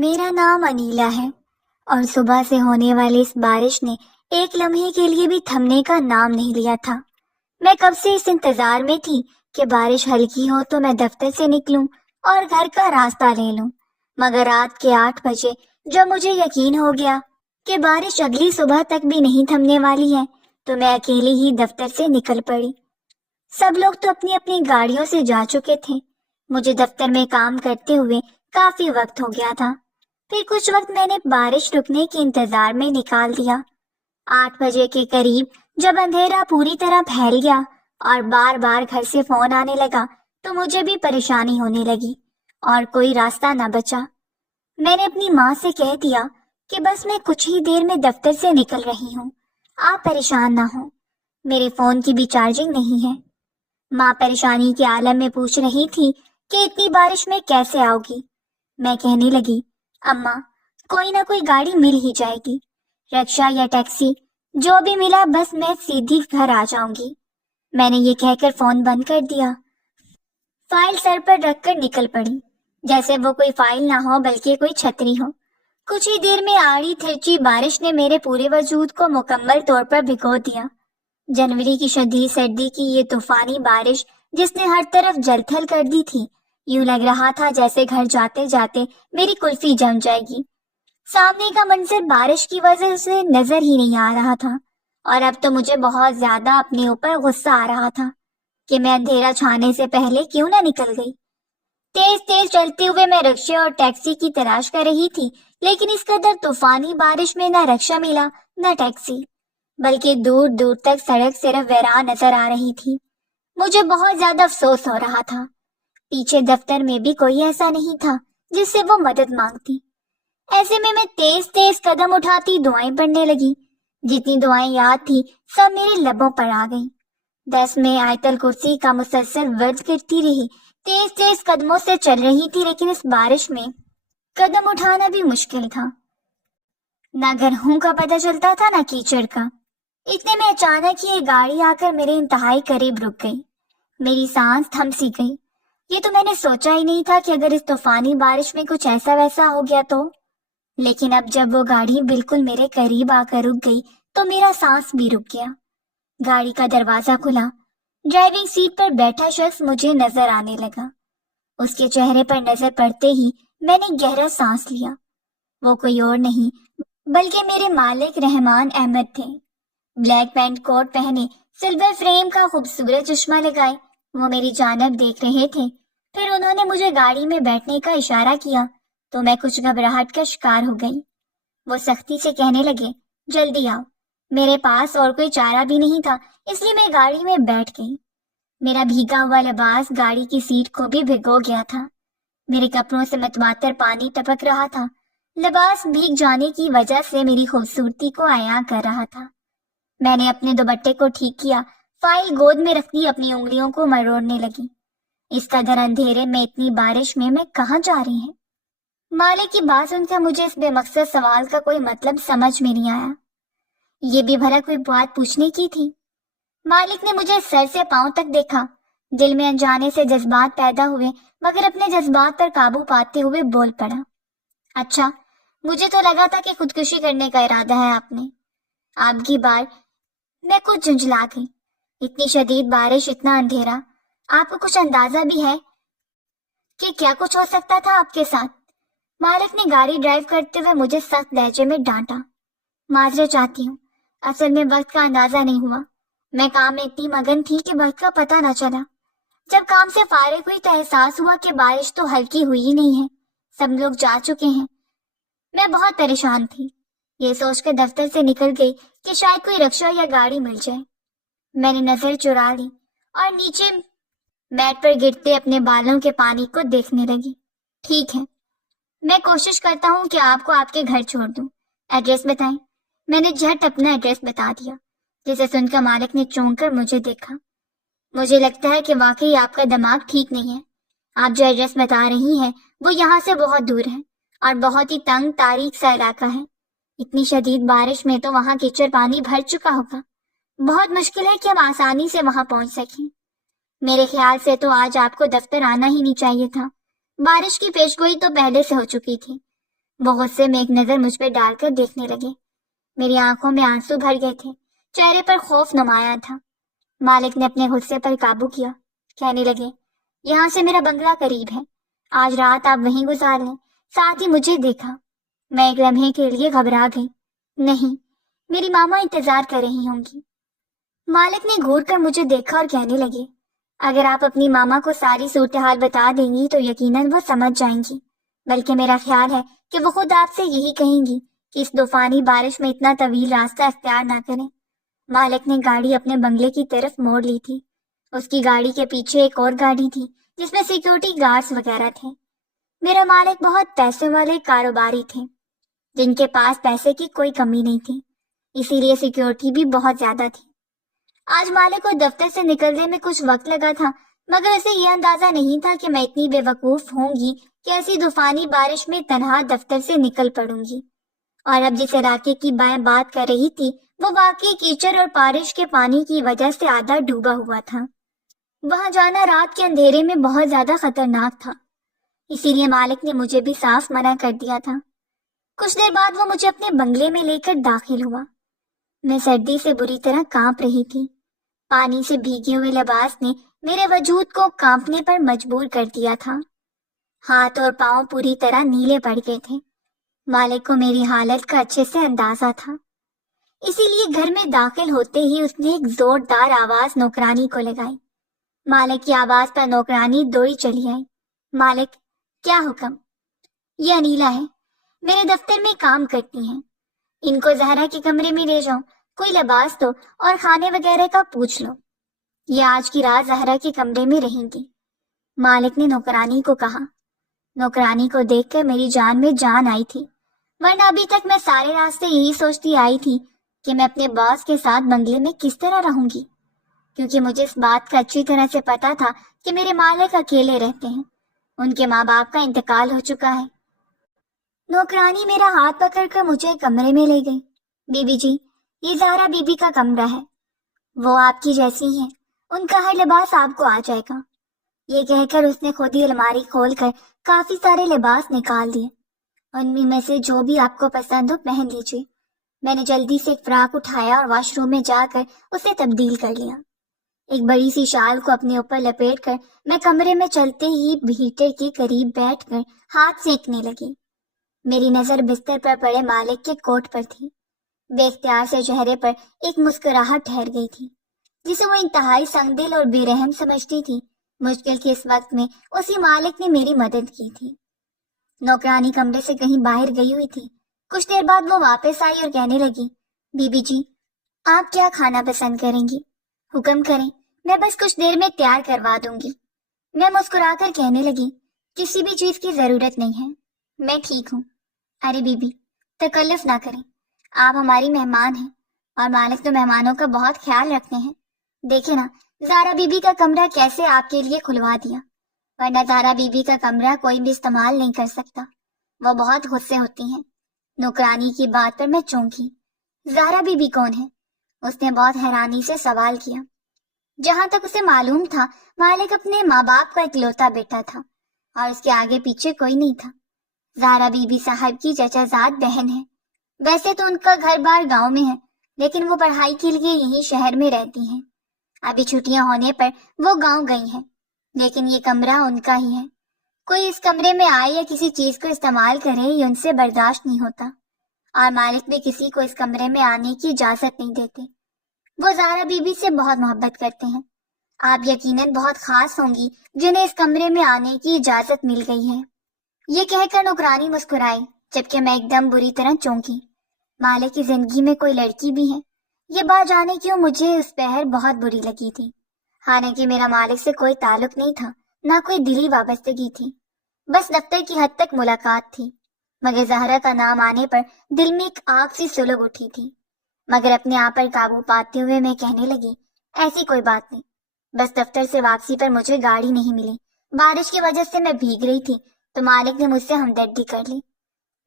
میرا نام انیلا ہے اور صبح سے ہونے والی اس بارش نے ایک لمحے کے لیے بھی تھمنے کا نام نہیں لیا تھا۔ میں کب سے اس انتظار میں تھی کہ بارش ہلکی ہو تو میں دفتر سے نکلوں اور گھر کا راستہ لے لوں، مگر رات کے 8 بجے جب مجھے یقین ہو گیا کہ بارش اگلی صبح تک بھی نہیں تھمنے والی ہے تو میں اکیلی ہی دفتر سے نکل پڑی۔ سب لوگ تو اپنی اپنی گاڑیوں سے جا چکے تھے، مجھے دفتر میں کام کرتے ہوئے کافی وقت ہو گیا تھا۔ پھر کچھ وقت میں نے بارش رکنے کے انتظار میں نکال دیا۔ 8 بجے کے قریب جب اندھیرا پوری طرح پھیل گیا اور بار بار گھر سے فون آنے لگا تو مجھے بھی پریشانی ہونے لگی اور کوئی راستہ نہ بچا۔ میں نے اپنی ماں سے کہہ دیا کہ بس میں کچھ ہی دیر میں دفتر سے نکل رہی ہوں، آپ پریشان نہ ہوں، میرے فون کی بھی چارجنگ نہیں ہے۔ ماں پریشانی کے عالم میں پوچھ رہی تھی کہ اتنی بارش میں کیسے آؤ گی؟ میں کہنے لگی، اماں کوئی نہ کوئی گاڑی مل ہی جائے گی، رکشا یا ٹیکسی، جو بھی ملا بس میں سیدھی گھر آ جاؤں گی۔ میں نے یہ کہہ کر فون بند کر دیا، فائل سر پر رکھ کر نکل پڑی، جیسے وہ کوئی فائل نہ ہو بلکہ کوئی چھتری ہو۔ کچھ ہی دیر میں آڑی تھرچی بارش نے میرے پورے وجود کو مکمل طور پر بھگو دیا۔ جنوری کی شدید سردی کی یہ طوفانی بارش جس نے ہر طرف جل تھل کر دی تھی، یوں لگ رہا تھا جیسے گھر جاتے جاتے میری کلفی جم جائے گی۔ سامنے کا منظر بارش کی وجہ سے نظر ہی نہیں آ رہا تھا اور اب تو مجھے بہت زیادہ اپنے اوپر غصہ آ رہا تھا کہ میں اندھیرا چھانے سے پہلے کیوں نہ نکل گئی۔ تیز تیز چلتے ہوئے میں رکشے اور ٹیکسی کی تلاش کر رہی تھی، لیکن اس قدر طوفانی بارش میں نہ رکشا ملا نہ ٹیکسی، بلکہ دور دور تک سڑک صرف ویران نظر آ رہی تھی۔ مجھے بہت زیادہ افسوس ہو رہا تھا، پیچھے دفتر میں بھی کوئی ایسا نہیں تھا جس سے وہ مدد مانگتی۔ ایسے میں تیز تیز قدم اٹھاتی دعائیں پڑھنے لگی۔ جتنی دعائیں یاد تھی سب میرے لبوں پر آ گئیں۔ 10 میں آیت الکرسی کا مسلسل ورد کرتی رہی، تیز تیز قدموں سے چل رہی تھی، لیکن اس بارش میں قدم اٹھانا بھی مشکل تھا۔ نہ گرہوں کا پتہ چلتا تھا نہ کیچڑ کا۔ اتنے میں اچانک ہی ایک گاڑی آ کر میرے انتہائی قریب رک گئی۔ میری سانس تھم سی گئی۔ یہ تو میں نے سوچا ہی نہیں تھا کہ اگر اس طوفانی بارش میں کچھ ایسا ویسا ہو گیا تو، لیکن اب جب وہ گاڑی بالکل میرے قریب آ کر رک گئی تو میرا سانس بھی رک گیا۔ گاڑی کا دروازہ کھلا، ڈرائیونگ سیٹ پر بیٹھا شخص مجھے نظر آنے لگا۔ اس کے چہرے پر نظر پڑتے ہی میں نے گہرا سانس لیا۔ وہ کوئی اور نہیں بلکہ میرے مالک رحمان احمد تھے۔ بلیک پینٹ کوٹ پہنے، سلور فریم کا خوبصورت چشمہ لگائے، وہ میری جانب دیکھ رہے تھے۔ پھر انہوں نے مجھے گاڑی میں بیٹھنے کا اشارہ کیا تو میں کچھ گھبراہٹ کا شکار ہو گئی۔ وہ سختی سے کہنے لگے، جلدی آؤ۔ میرے پاس اور کوئی چارہ بھی نہیں تھا، اس لیے میں گاڑی میں بیٹھ گئی۔ میرا بھیگا ہوا لباس گاڑی کی سیٹ کو بھی بھگو گیا تھا۔ میرے کپڑوں سے متواتر پانی ٹپک رہا تھا۔ لباس بھیگ جانے کی وجہ سے میری خوبصورتی کو عیاں کر رہا تھا۔ میں نے اپنے دوپٹے کو ٹھیک کیا، فائل گود میں رکھتی اپنی انگلیوں کو مروڑنے لگی۔ اس قدر اندھیرے میں اتنی بارش میں کہاں جا رہی ہیں؟ مالک کی بات سن کر مجھے اس بے مقصد سوال کا کوئی مطلب سمجھ میں نہیں آیا۔ یہ بھی بھلا کوئی بات پوچھنے کی تھی؟ مالک نے مجھے سر سے پاؤں تک دیکھا۔ دل میں انجانے سے جذبات پیدا ہوئے، مگر اپنے جذبات پر قابو پاتے ہوئے بول پڑا، اچھا، مجھے تو لگا تھا کہ خودکشی کرنے کا ارادہ ہے آپ نے۔ آپ کی بار میں کچھ جھنجھلا گئی۔ اتنی شدید بارش، اتنا اندھیرا، آپ کو کچھ اندازہ بھی ہے کہ کیا کچھ ہو سکتا تھا آپ کے ساتھ؟ مالک نے گاڑی ڈرائیو کرتے ہوئے مجھے سخت لہجے میں ڈانٹا۔ معذرت چاہتی ہوں، اصل میں وقت کا اندازہ نہیں ہوا۔ میں کام میں اتنی مگن تھی کہ وقت کا پتہ نہ چلا۔ جب کام سے فارغ ہوئی تو احساس ہوا کہ بارش تو ہلکی ہوئی ہی نہیں ہے، سب لوگ جا چکے ہیں۔ میں بہت پریشان تھی، یہ سوچ کر دفتر سے نکل گئی کہ شاید کوئی رکشا یا گاڑی مل جائے۔ میں نے نظر چرا لی اور نیچے میٹ پر گرتے اپنے بالوں کے پانی کو دیکھنے لگی۔ ٹھیک ہے، میں کوشش کرتا ہوں کہ آپ کو آپ کے گھر چھوڑ دوں۔ ایڈریس بتائیں۔ میں نے جھٹ اپنا ایڈریس بتا دیا، جسے سن کر مالک نے چونک کر مجھے دیکھا۔ مجھے لگتا ہے کہ واقعی آپ کا دماغ ٹھیک نہیں ہے۔ آپ جو ایڈریس بتا رہی ہیں وہ یہاں سے بہت دور ہے اور بہت ہی تنگ تاریک سا علاقہ ہے۔ اتنی شدید بارش میں تو وہاں کیچڑ پانی بھر چکا ہوگا۔ بہت مشکل ہے کہ ہم آسانی سے وہاں پہنچ سکیں۔ میرے خیال سے تو آج آپ کو دفتر آنا ہی نہیں چاہیے تھا۔ بارش کی پیشگوئی تو پہلے سے ہو چکی تھی۔ وہ غصے میں ایک نظر مجھ پہ ڈال کر دیکھنے لگے۔ میری آنکھوں میں آنسو بھر گئے تھے، چہرے پر خوف نمایاں تھا۔ مالک نے اپنے غصے پر قابو کیا، کہنے لگے، یہاں سے میرا بنگلہ قریب ہے، آج رات آپ وہیں گزار لیں۔ ساتھ ہی مجھے دیکھا۔ میں ایک لمحے کے لیے گھبرا گئی۔ نہیں، میری ماما انتظار کر رہی ہوں گی۔ مالک نے گھور کر مجھے دیکھا اور کہنے لگے، اگر آپ اپنی ماما کو ساری صورتحال بتا دیں گی تو یقیناً وہ سمجھ جائیں گی، بلکہ میرا خیال ہے کہ وہ خود آپ سے یہی کہیں گی کہ اس طوفانی بارش میں اتنا طویل راستہ اختیار نہ کریں۔ مالک نے گاڑی اپنے بنگلے کی طرف موڑ لی تھی۔ اس کی گاڑی کے پیچھے ایک اور گاڑی تھی جس میں سیکیورٹی گارڈز وغیرہ تھے۔ میرا مالک بہت پیسے والے کاروباری تھے جن کے پاس پیسے کی کوئی کمی نہیں تھی، اسی لیے سیکیورٹی بھی بہت زیادہ تھی۔ آج مالک کو دفتر سے نکلنے میں کچھ وقت لگا تھا، مگر اسے یہ اندازہ نہیں تھا کہ میں اتنی بے وقوف ہوں گی کہ ایسی طوفانی بارش میں تنہا دفتر سے نکل پڑوں گی۔ اور اب جس علاقے کی میں بات کر رہی تھی وہ واقعی کیچڑ اور بارش کے پانی کی وجہ سے آدھا ڈوبا ہوا تھا۔ وہاں جانا رات کے اندھیرے میں بہت زیادہ خطرناک تھا، اسی لیے مالک نے مجھے بھی صاف منع کر دیا تھا۔ کچھ دیر بعد وہ مجھے اپنے بنگلے میں لے کر داخل ہوا۔ میں سردی سے بری طرح کانپ رہی تھی۔ پانی سے بھیگے ہوئے لباس نے میرے وجود کو کانپنے پر مجبور کر دیا تھا۔ ہاتھ اور پاؤں پوری طرح نیلے پڑ گئے تھے۔ مالک کو میری حالت کا اچھے سے اندازہ تھا، اسی لیے گھر میں داخل ہوتے ہی اس نے ایک زوردار آواز نوکرانی کو لگائی۔ مالک کی آواز پر نوکرانی دوڑی چلی آئی۔ مالک، کیا حکم؟ یہ انیلا ہے، میرے دفتر میں کام کرتی ہیں، ان کو زہرا کے کمرے میں لے جاؤ، کوئی لباس دو اور کھانے وغیرہ کا پوچھ لو۔ یہ آج کی رات زہرا کے کمرے میں رہیں گی، مالک نے نوکرانی کو کہا۔ نوکرانی کو دیکھ کر میری جان میں جان آئی تھی، ورنہ ابھی تک میں سارے راستے یہی سوچتی آئی تھی کہ میں اپنے باس کے ساتھ بنگلے میں کس طرح رہوں گی، کیونکہ مجھے اس بات کا اچھی طرح سے پتا تھا کہ میرے مالک اکیلے رہتے ہیں، ان کے ماں باپ کا انتقال ہو چکا ہے۔ نوکرانی میرا ہاتھ پکڑ کر مجھے کمرے میں لے گئی۔ بی بی جی، یہ زہرا بی بی کا کمرہ ہے، وہ آپ کی جیسی ہیں، ان کا ہر لباس آپ کو آ جائے گا۔ یہ کہہ کر اس نے خود ہی الماری کھول کر کافی سارے لباس نکال دیے۔ ان میں سے جو بھی آپ کو پسند ہو پہن لیجیے۔ میں نے جلدی سے ایک فراق اٹھایا اور واش روم میں جا کر اسے تبدیل کر لیا۔ ایک بڑی سی شال کو اپنے اوپر لپیٹ کر میں کمرے میں چلتے ہی ہیٹر کے قریب بیٹھ کر ہاتھ سینکنے لگی۔ میری نظر بستر پر پڑے مالک کے کوٹ پر تھی۔ بے اختیار سے چہرے پر ایک مسکراہٹ ٹھہر گئی تھی جسے وہ انتہائی سنگ دل اور بے رحم سمجھتی تھی۔ مشکل کے اس وقت میں اسی مالک نے میری مدد کی تھی۔ نوکرانی کمرے سے کہیں باہر گئی ہوئی تھی۔ کچھ دیر بعد وہ واپس آئی اور کہنے لگی، بی بی جی، آپ کیا کھانا پسند کریں گی؟ حکم کریں، میں بس کچھ دیر میں تیار کروا دوں گی۔ میں مسکرا کر کہنے لگی، کسی بھی چیز کی ضرورت نہیں ہے، میں ٹھیک ہوں۔ ارے بی بی، تکلف نہ کریں، آپ ہماری مہمان ہیں اور مالک تو مہمانوں کا بہت خیال رکھتے ہیں۔ دیکھیں نا، زہرا بی بی کا کمرہ کیسے آپ کے لیے کھلوا دیا، ورنہ زہرا بی بی کا کمرہ کوئی بھی استعمال نہیں کر سکتا، وہ بہت غصے ہوتی ہیں۔ نوکرانی کی بات پر میں چونکی۔ زہرا بی بی کون ہے؟ اس نے بہت حیرانی سے سوال کیا۔ جہاں تک اسے معلوم تھا مالک اپنے ماں باپ کا اکلوتا بیٹا تھا اور اس کے آگے پیچھے کوئی نہیں تھا۔ زہرا بی بی صاحب کی چچا زاد بہن ہے۔ ویسے تو ان کا گھر بار گاؤں میں ہے، لیکن وہ پڑھائی کے لیے یہیں شہر میں رہتی ہیں۔ ابھی چھٹیاں ہونے پر وہ گاؤں گئی ہیں، لیکن یہ کمرہ ان کا ہی ہے۔ کوئی اس کمرے میں آئے یا کسی چیز کو استعمال کرے یہ ان سے برداشت نہیں ہوتا، اور مالک بھی کسی کو اس کمرے میں آنے کی اجازت نہیں دیتے۔ وہ زہرا بی بی سے بہت محبت کرتے ہیں۔ آپ یقیناً بہت خاص ہوں گی جنہیں اس کمرے میں آنے کی اجازت مل گئی ہے۔ یہ کہہ کر نوکرانی مسکرائی، جبکہ میں ایک دم بری طرح چونکی۔ مالک کی زندگی میں کوئی لڑکی بھی ہے، یہ بات جانے کیوں مجھے اس پہر بہت بری لگی تھی۔ حالانکہ میرا مالک سے کوئی تعلق نہیں تھا، نہ کوئی دلی وابستگی تھی، بس دفتر کی حد تک ملاقات تھی۔ مگر زہرا کا نام آنے پر دل میں ایک آگ سی سلگ اٹھی تھی، مگر اپنے آپ پر قابو پاتے ہوئے میں کہنے لگی، ایسی کوئی بات نہیں، بس دفتر سے واپسی پر مجھے گاڑی نہیں ملی، بارش کی وجہ سے میں بھیگ رہی تھی تو مالک نے مجھ سے ہمدردی کر لی۔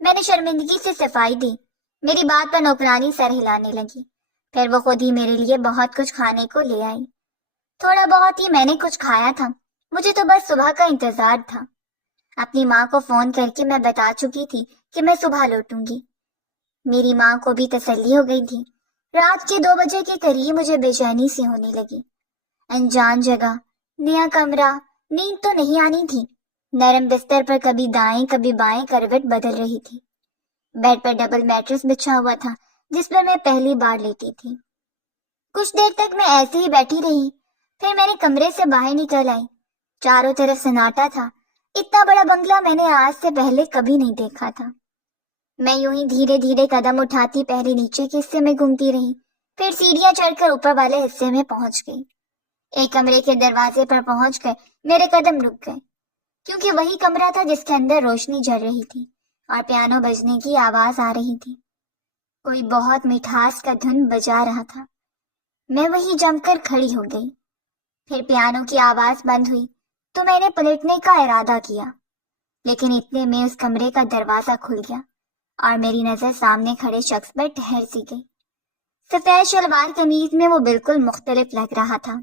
میں نے شرمندگی سے صفائی دی۔ میری بات پر نوکرانی سر ہلانے لگی، پھر وہ خود ہی میرے لیے بہت کچھ کھانے کو لے آئی۔ تھوڑا بہت ہی میں نے کچھ کھایا تھا، مجھے تو بس صبح کا انتظار تھا۔ اپنی ماں کو فون کر کے میں بتا چکی تھی کہ میں صبح لوٹوں گی۔ میری ماں کو بھی تسلی ہو گئی تھی۔ رات کے 2 بجے کے قریب مجھے بے چینی سی ہونے لگی۔ انجان جگہ، نیا کمرہ، نیند تو نہیں آنی تھی۔ نرم بستر پر کبھی دائیں کبھی بائیں کروٹ بدل رہی تھی۔ بیڈ پر ڈبل میٹرس بچھا ہوا تھا جس پر میں پہلی بار لیٹی تھی۔ کچھ دیر تک میں ایسے ہی بیٹھی رہی، پھر میں نے کمرے سے باہر نکل آئی۔ چاروں طرف سناٹا تھا۔ اتنا بڑا بنگلہ میں نے آج سے پہلے کبھی نہیں دیکھا تھا۔ میں یوں ہی دھیرے دھیرے قدم اٹھاتی پہلے نیچے کے حصے میں گھومتی رہی، پھر سیڑھیاں چڑھ کر اوپر والے حصے میں پہنچ گئی۔ ایک کمرے کے دروازے پر پہنچ کر میرے قدم رک گئے، کیونکہ وہی کمرہ تھا جس کے اندر روشنی جل رہی تھی اور پیانو بجنے کی آواز آ رہی تھی۔ کوئی بہت مٹھاس کا دھن بجا رہا تھا۔ میں وہیں جم کر کھڑی ہو گئی۔ پھر پیانو کی آواز بند ہوئی تو میں نے پلٹنے کا ارادہ کیا، لیکن اتنے میں اس کمرے کا دروازہ کھل گیا اور میری نظر سامنے کھڑے شخص پر ٹھہر سی گئی۔ سفید شلوار قمیض میں وہ بالکل مختلف لگ رہا تھا،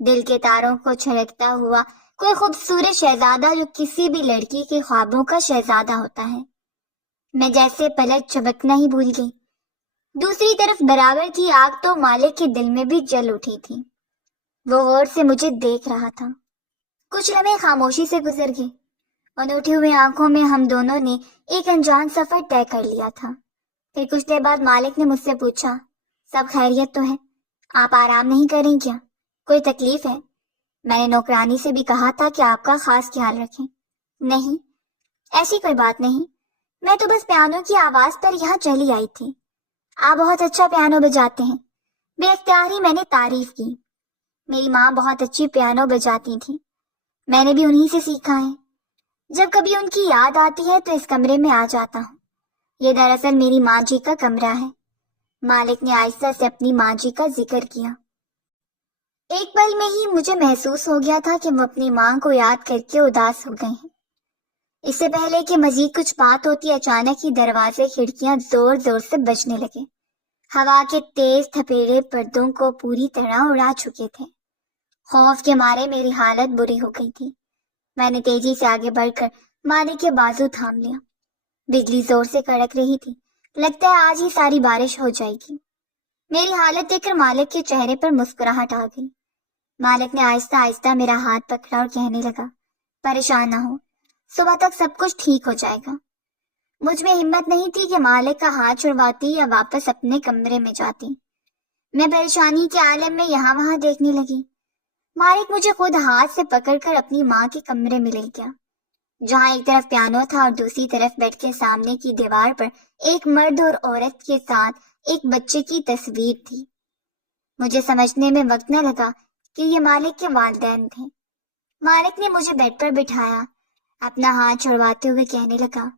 دل کے تاروں کو چھلکتا ہوا کوئی خوبصورت شہزادہ جو کسی بھی لڑکی کے خوابوں کا شہزادہ ہوتا ہے۔ میں جیسے پلک چبکنا ہی بھول گئی۔ دوسری طرف برابر کی آگ تو مالک کے دل میں بھی جل اٹھی تھی۔ وہ غور سے مجھے دیکھ رہا تھا۔ کچھ لمحے خاموشی سے گزر گئے۔ ان اٹھی ہوئی آنکھوں میں ہم دونوں نے ایک انجان سفر طے کر لیا تھا۔ پھر کچھ دیر بعد مالک نے مجھ سے پوچھا، سب خیریت تو ہے؟ آپ آرام نہیں کریں کیا؟ کوئی تکلیف ہے؟ میں نے نوکرانی سے بھی کہا تھا کہ آپ کا خاص خیال رکھیں۔ نہیں، ایسی کوئی بات نہیں، میں تو بس پیانو کی آواز پر یہاں چلی آئی تھی۔ آپ بہت اچھا پیانو بجاتے ہیں۔ بے اختیار ہی میں نے تعریف کی۔ میری ماں بہت اچھی پیانو بجاتی تھی، میں نے بھی انہی سے سیکھا ہے۔ جب کبھی ان کی یاد آتی ہے تو اس کمرے میں آ جاتا ہوں۔ یہ دراصل میری ماں جی کا کمرہ ہے۔ مالک نے آہستہ سے اپنی ماں جی کا ذکر کیا۔ ایک پل میں ہی مجھے محسوس ہو گیا تھا کہ وہ اپنی ماں کو یاد کر کے اداس ہو گئے ہیں۔ اس سے پہلے کہ مزید کچھ بات ہوتی، اچانک ہی دروازے کھڑکیاں زور زور سے بجنے لگے۔ ہوا کے تیز تھپیڑے پردوں کو پوری طرح اڑا چکے تھے۔ خوف کے مارے میری حالت بری ہو گئی تھی۔ میں نے تیزی سے آگے بڑھ کر مالک کے بازو تھام لیا۔ بجلی زور سے کڑک رہی تھی، لگتا ہے آج ہی ساری بارش ہو جائے گی۔ میری حالت دیکھ کر مالک کے چہرے پر مسکراہٹ آ گئی۔ مالک نے آہستہ آہستہ میرا ہاتھ پکڑا اور کہنے لگا، پریشان نہ ہو، صبح تک سب کچھ ٹھیک ہو جائے گا۔ مجھ میں ہمت نہیں تھی کہ مالک کا ہاتھ چھڑواتی یا واپس اپنے کمرے میں جاتی۔ میں پریشانی کے عالم میں یہاں وہاں دیکھنے لگی۔ مالک مجھے خود ہاتھ سے پکڑ کر اپنی ماں کے کمرے میں لے گیا، جہاں ایک طرف پیانو تھا اور دوسری طرف بیڈ کے سامنے کی دیوار پر ایک مرد اور عورت کے ساتھ ایک بچے کی تصویر تھی۔ مجھے سمجھنے میں وقت نہ لگا کہ یہ مالک کے والدین تھے۔ مالک نے مجھے بیڈ پر بٹھایا، اپنا ہاتھ چھڑواتے ہوئے کہنے لگا،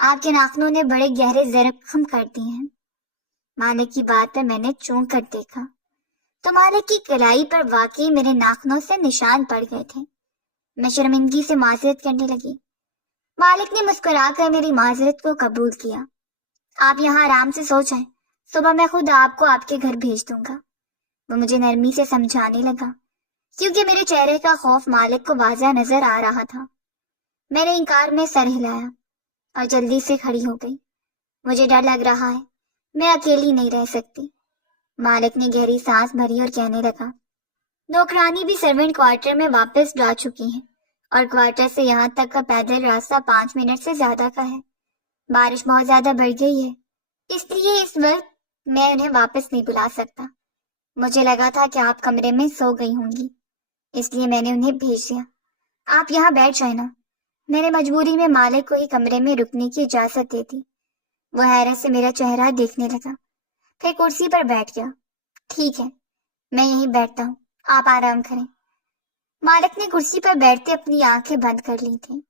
آپ کے ناخنوں نے بڑے گہرے زخم کر دیے ہیں۔ مالک کی بات پر میں نے چونک کر دیکھا تو مالک کی کلائی پر واقعی میرے ناخنوں سے نشان پڑ گئے تھے۔ میں شرمندگی سے معذرت کرنے لگی۔ مالک نے مسکرا کر میری معذرت کو قبول کیا۔ آپ یہاں آرام سے سو جائیں، صبح میں خود آپ کو آپ کے گھر بھیج دوں گا۔ وہ مجھے نرمی سے سمجھانے لگا، کیونکہ میرے چہرے کا خوف مالک کو واضح نظر آ رہا تھا۔ میں نے انکار میں سر ہلایا اور جلدی سے کھڑی ہو گئی۔ مجھے ڈر لگ رہا ہے، میں اکیلی نہیں رہ سکتی۔ مالک نے گہری سانس بھری اور کہنے لگا، نوکرانی بھی سرونٹ کوارٹر میں واپس جا چکی ہیں اور کوارٹر سے یہاں تک کا پیدل راستہ 5 منٹ سے زیادہ کا ہے۔ بارش بہت زیادہ بڑھ گئی ہے، اس لیے اس وقت میں انہیں واپس نہیں بلا سکتا۔ مجھے لگا تھا کہ آپ کمرے میں سو گئی ہوں گی، اس لیے میں نے انہیں بھیج دیا۔ آپ یہاں بیٹھ جائیں نا۔ میں نے مجبوری میں مالک کو ہی کمرے میں رکنے کی اجازت دے دی۔ وہ حیرت سے میرا چہرہ دیکھنے لگا، پھر کرسی پر بیٹھ گیا۔ ٹھیک ہے، میں یہیں بیٹھتا ہوں، آپ آرام کریں۔ مالک نے کرسی پر بیٹھتے اپنی آنکھیں بند کر لی تھیں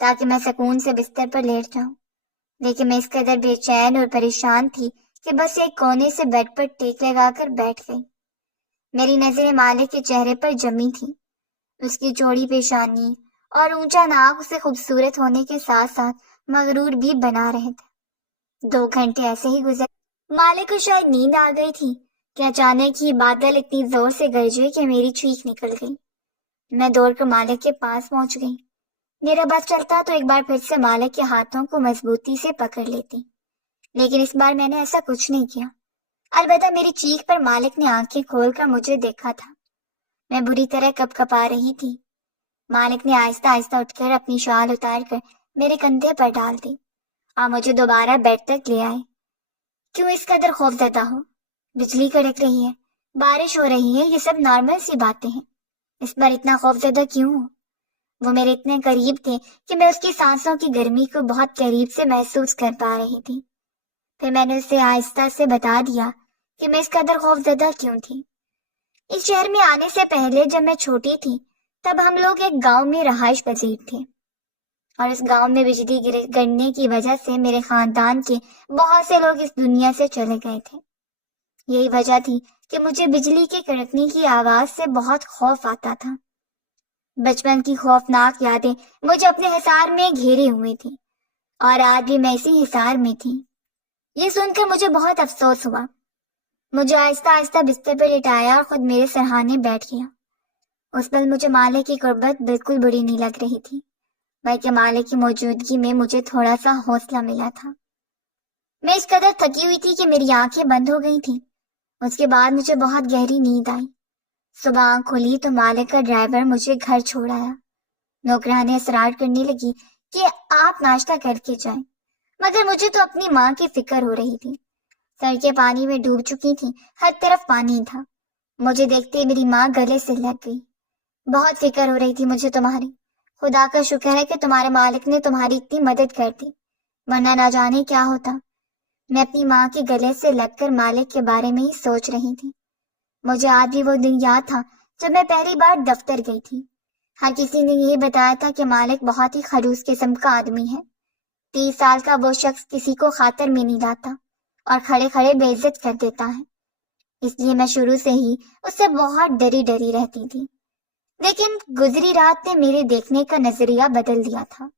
تاکہ میں سکون سے بستر پر لیٹ جاؤں، لیکن میں اس قدر بے چین اور پریشان تھی کہ بس ایک کونے سے بیڈ پر ٹیک لگا کر بیٹھ گئی۔ میری نظریں مالک کے چہرے پر جمی تھیں۔ اس کی چوڑی پیشانی اور اونچا ناک اسے خوبصورت ہونے کے ساتھ ساتھ مغرور بھی بنا رہے تھے۔ 2 گھنٹے ایسے ہی گزر۔ مالک کو شاید نیند آ گئی تھی کہ اچانک ہی بادل اتنی زور سے گرجے کہ میری چیخ نکل گئی۔ میں دوڑ کر مالک کے پاس پہنچ گئی۔ میرا بس چلتا تو ایک بار پھر سے مالک کے ہاتھوں کو مضبوطی سے پکڑ لیتی، لیکن اس بار میں نے ایسا کچھ نہیں کیا۔ البتہ میری چیخ پر مالک نے آنکھیں کھول کر مجھے دیکھا تھا۔ میں بری طرح کپ کپا رہی تھی۔ مالک نے آہستہ آہستہ اٹھ کر اپنی شال اتار کر میرے کندھے پر ڈال دی اور مجھے دوبارہ بیڈ تک لے آئے۔ کیوں اس قدر خوف زدہ ہو؟ بجلی کڑک رہی ہے، بارش ہو رہی ہے، یہ سب نارمل سی باتیں ہیں، اس پر اتنا خوف زدہ کیوں ہو؟ وہ میرے اتنے قریب تھے کہ میں اس کی سانسوں کی گرمی کو بہت قریب سے محسوس کر پا رہی تھی۔ پھر میں نے اسے آہستہ سے بتا دیا کہ میں اس قدر خوف زدہ کیوں تھی۔ اس شہر میں آنے سے پہلے جب میں چھوٹی تھی تب ہم لوگ ایک گاؤں میں رہائش پذیر تھے، اور اس گاؤں میں بجلی گرنے کی وجہ سے میرے خاندان کے بہت سے لوگ اس دنیا سے چلے گئے تھے۔ یہی وجہ تھی کہ مجھے بجلی کے کڑکنے کی آواز سے بہت خوف آتا تھا۔ بچپن کی خوفناک یادیں مجھے اپنے حصار میں گھیرے ہوئے تھی، اور آج بھی میں اسی حصار میں تھی۔ یہ سن کر مجھے بہت افسوس ہوا۔ مجھے آہستہ آہستہ بستر پر لٹایا اور خود میرے سرہانے بیٹھ گیا۔ اس پل مجھے مالک کی قربت بالکل بری نہیں لگ رہی تھی، بلکہ مالک کی موجودگی میں مجھے تھوڑا سا حوصلہ ملا تھا۔ میں اس قدر تھکی ہوئی تھی کہ میری آنکھیں بند ہو گئی تھیں۔ اس کے بعد مجھے بہت گہری نیند آئی۔ صبح آنکھ کھلی تو مالک کا ڈرائیور مجھے گھر چھوڑ آیا۔ نوکرانی اصرار کرنے لگی کہ آپ ناشتہ کر کے جائیں، مگر مجھے تو اپنی ماں کی فکر ہو رہی تھی۔ سڑکیں پانی میں ڈوب چکی تھیں، ہر طرف پانی تھا۔ مجھے دیکھتے میری ماں گلے سے لگ گئی۔ بہت فکر ہو رہی تھی مجھے تمہاری۔ خدا کا شکر ہے کہ تمہارے مالک نے تمہاری اتنی مدد کر دی، ورنہ نہ جانے کیا ہوتا۔ میں اپنی ماں کے گلے سے لگ کر مالک کے بارے میں ہی سوچ رہی تھی۔ مجھے آج بھی وہ دن یاد تھا جب میں پہلی بار دفتر گئی تھی۔ ہر کسی نے یہی بتایا تھا کہ مالک بہت ہی خلوص قسم کا آدمی ہے۔ 30 سال کا وہ شخص کسی کو خاطر میں نہیں لاتا اور کھڑے کھڑے بے عزت کر دیتا ہے۔ اس لیے میں شروع سے ہی اس سے بہت ڈری ڈری رہتی تھی، لیکن گزری رات نے میرے دیکھنے کا نظریہ بدل دیا تھا۔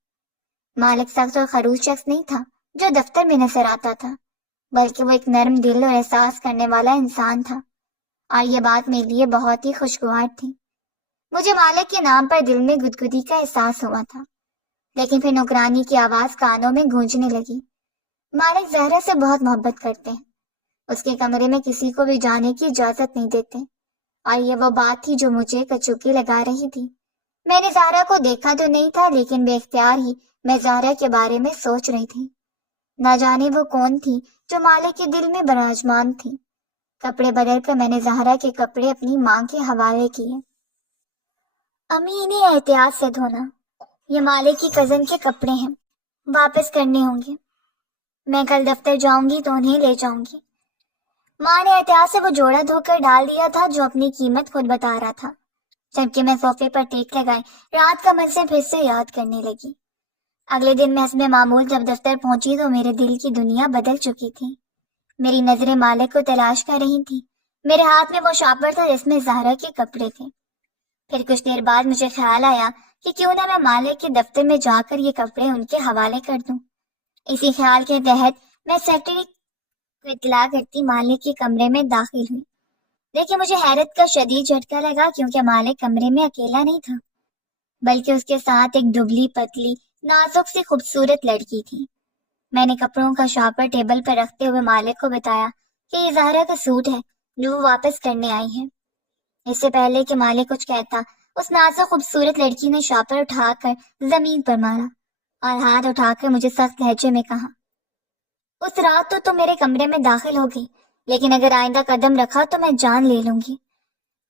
مالک سخت اور خلوص شخص نہیں تھا جو دفتر میں نظر آتا تھا، بلکہ وہ ایک نرم دل اور احساس کرنے والا انسان تھا، اور یہ بات میرے لیے بہت ہی خوشگوار تھی۔ مجھے مالک کے نام پر دل میں گدگدی کا احساس ہوا تھا، لیکن پھر نوکرانی کی آواز کانوں میں گونجنے لگی۔ مالک زہرا سے بہت محبت کرتے ہیں، اس کے کمرے میں کسی کو بھی جانے کی اجازت نہیں دیتے، اور یہ وہ بات تھی جو مجھے کچوکی لگا رہی تھی۔ میں نے زہرا کو دیکھا تو نہیں تھا، لیکن بے اختیار ہی میں زہرا کے بارے میں سوچ رہی تھی۔ نہ جانے وہ کون تھی جو مالک کے دل میں براجمان تھی۔ کپڑے بدل کر میں نے زہرا کے کپڑے اپنی ماں کے حوالے کیے۔ امی انہیں احتیاط سے دھونا، یہ مالک کی کزن کے کپڑے ہیں، واپس کرنے ہوں گے، میں کل دفتر جاؤں گی تو انہیں لے جاؤں گی۔ ماں نے احتیاط سے وہ جوڑا دھو کر ڈال دیا تھا جو اپنی قیمت خود بتا رہا تھا، جبکہ میں صوفے پر ٹیک لگائے رات کا منظر پھر سے یاد کرنے لگی۔ اگلے دن میں حسب معمول جب دفتر پہنچی تو میرے دل کی دنیا بدل چکی تھی۔ میری نظریں مالک کو تلاش کر رہی تھی۔ میرے ہاتھ میں وہ شاپر تھا جس میں زہرا کے کپڑے تھے۔ پھر کچھ دیر بعد مجھے خیال آیا کہ کیوں نہ میں مالک کے دفتر میں جا کر یہ کپڑے ان کے حوالے کر دوں۔ اسی خیال کے تحت میں سیکرٹری کو اطلاع کرتی مالک کے کمرے میں داخل ہوئی، لیکن مجھے حیرت کا شدید جھٹکا لگا کیونکہ مالک کمرے میں اکیلا نہیں تھا، بلکہ اس کے ساتھ ایک دبلی پتلی نازک سی خوبصورت لڑکی تھی۔ میں نے کپڑوں کا شاپر ٹیبل پر رکھتے ہوئے مالک کو بتایا کہ یہ زہرا کا سوٹ ہے جو وہ واپس کرنے آئی ہے۔ اس سے پہلے کہ مالک کچھ کہتا، اس نازک خوبصورت لڑکی نے شاپر اٹھا کر زمین پر مارا اور ہاتھ اٹھا کر مجھے سخت لہجے میں کہا، اس رات تو تم میرے کمرے میں داخل ہو گئی، لیکن اگر آئندہ قدم رکھا تو میں جان لے لوں گی۔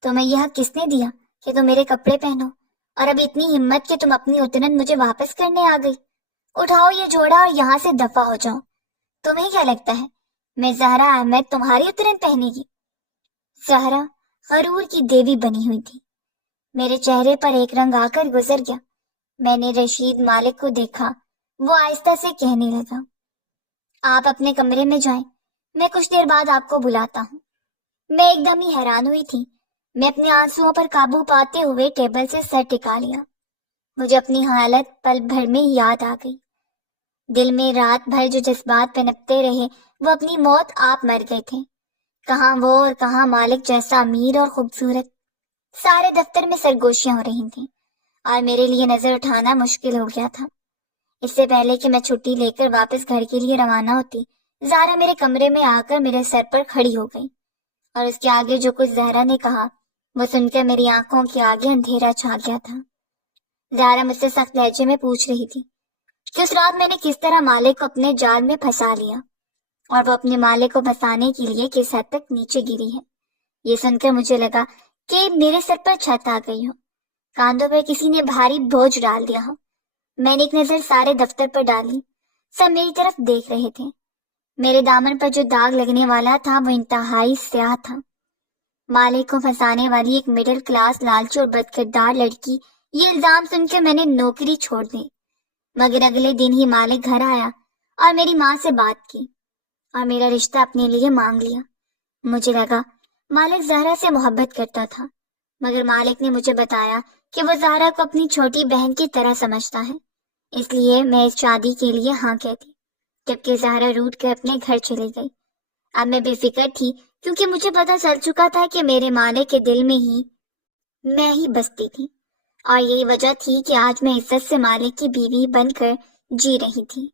تمہیں یہ حق کس نے دیا کہ تم میرے کپڑے پہنو، اور اب اتنی ہمت کہ تم اپنی اترن مجھے واپس کرنے آ گئی؟ اٹھاؤ یہ جوڑا اور یہاں سے دفع ہو جاؤ۔ تمہیں کیا لگتا ہے میں زہرا احمد تمہاری اترن پہنے گی؟ زہرا غرور کی دیوی بنی ہوئی تھی۔ میرے چہرے پر ایک رنگ آ کر گزر گیا۔ میں نے رشید مالک کو دیکھا، وہ آہستہ سے کہنے لگا، آپ اپنے کمرے میں جائیں، میں کچھ دیر بعد آپ کو بلاتا ہوں۔ میں ایک دم ہی حیران ہوئی تھی۔ میں اپنے آنسوؤں پر قابو پاتے ہوئے ٹیبل سے سر ٹکا لیا۔ مجھے اپنی حالت پل بھر میں یاد آ گئی۔ دل میں رات بھر جو جذبات پنپتے رہے وہ اپنی موت آپ مر گئے تھے۔ کہاں وہ اور کہاں مالک جیسا امیر اور خوبصورت۔ سارے دفتر میں سرگوشیاں ہو رہی تھیں اور میرے لیے نظر اٹھانا مشکل ہو گیا تھا۔ اس سے پہلے کہ میں چھٹی لے کر واپس گھر کے لیے روانہ ہوتی، زہرا میرے کمرے میں آ کر میرے سر پر کھڑی ہو گئی، اور اس کے آگے جو کچھ زہرا نے کہا وہ سن کر میری آنکھوں کے آگے اندھیرا چھا گیا تھا۔ زہرا مجھ سے سخت لہجے میں پوچھ رہی تھی کہ اس رات میں نے کس طرح مالک کو اپنے جال میں پھنسا لیا، اور وہ اپنے مالک کو پھنسانے کے لیے کس حد تک نیچے گری ہے۔ یہ سن کر مجھے لگا کہ میرے سر پر چھت آ گئی ہو، کاندھوں پر کسی نے بھاری بوجھ ڈال دیا ہو۔ میں نے ایک نظر سارے دفتر پر ڈالی، سب میری طرف دیکھ رہے تھے۔ میرے دامن پر جو داغ لگنے والا تھا وہ انتہائی سیاہ تھا۔ مالک کو پھنسانے والی ایک مڈل کلاس لالچی اور بدکردار لڑکی، یہ الزام سن کے میں نے نوکری چھوڑ دی، مگر اگلے دن ہی مالک گھر آیا اور میری ماں سے بات کی اور میرا رشتہ اپنے لیے مانگ لیا۔ مجھے لگا مالک زہرا سے محبت کرتا تھا، مگر مالک نے مجھے بتایا کہ وہ زہرا کو اپنی چھوٹی بہن کی طرح سمجھتا ہے، اس لیے میں اس شادی کے لیے ہاں کہتی، جبکہ زہرا روٹھ کر اپنے گھر چلی گئی۔ اب میں بے فکر تھی، کیونکہ مجھے پتہ چل چکا تھا کہ میرے مالک کے دل میں ہی میں ہی بستی تھی، اور یہی وجہ تھی کہ آج میں عزت سے مالک کی بیوی بن کر جی رہی تھی۔